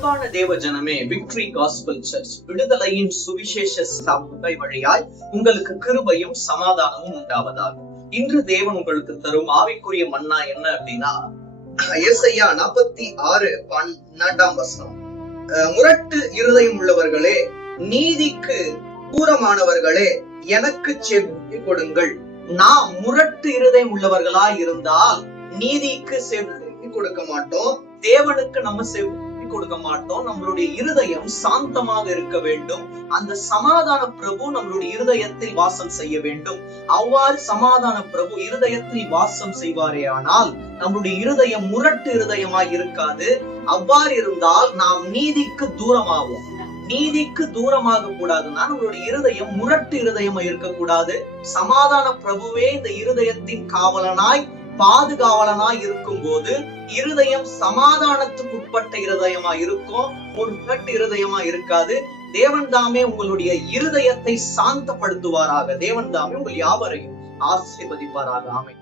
அன்பான தேவ ஜனமே, விக்டரி காஸ்பல் சர்ச் விடுதலையின் சுவிசேஷ சபை வழியாய் உங்களுக்கு கிருபையும் சமாதானமும் உண்டாவதாக. இன்று தேவன் உங்களுக்கு தரும் ஆவிக்குரிய மன்னா என்ன அப்படின்னா, ஏசாயா 46:12 முரட்டு இருதயம் உள்ளவர்களே, நீதிக்கு தூரமானவர்களே, எனக்கு செவி கொடுங்கள். நாம் முரட்டு இருதயம் உள்ளவர்களாய் இருந்தால் நீதிக்கு செவி கொடுக்க மாட்டோம், தேவனுக்கு நம்ம செவி கொடுக்க மாட்டோம். நம்மளுடைய இருதயம் சாந்தமாக இருக்க வேண்டும். அந்த சமாதான பிரபு நம்மளுடைய இருதயத்தில் வாசம் செய்ய வேண்டும். அவ்வாறு சமாதான பிரபு இருதயத்தில் வாசம் செய்வாரே ஆனால் நம்மளுடைய இருதயம் முரட்டு இருதயமாய் இருக்காது. அவ்வாறு இருந்தால் நாம் நீதிக்கு தூரமாவோம். நீதிக்கு தூரமாக கூடாதுன்னா நம்மளுடைய இருதயம் முரட்டு இருதயமா இருக்கக்கூடாது. சமாதான பிரபுவே இந்த இருதயத்தின் காவலனாய் பாதுகாவலனாய் இருக்கும் போது இருதயம் சமாதானத்துக்கு உட்பட்ட இருதயமா இருக்கும், ஒரு முரட்டு இருதயமா இருக்காது. தேவன் தாமே உங்களுடைய இருதயத்தை சாந்தப்படுத்துவாராக. தேவன் தாமே உங்கள் யாவரையும் ஆசீர்வதிப்பாராக. ஆமென்.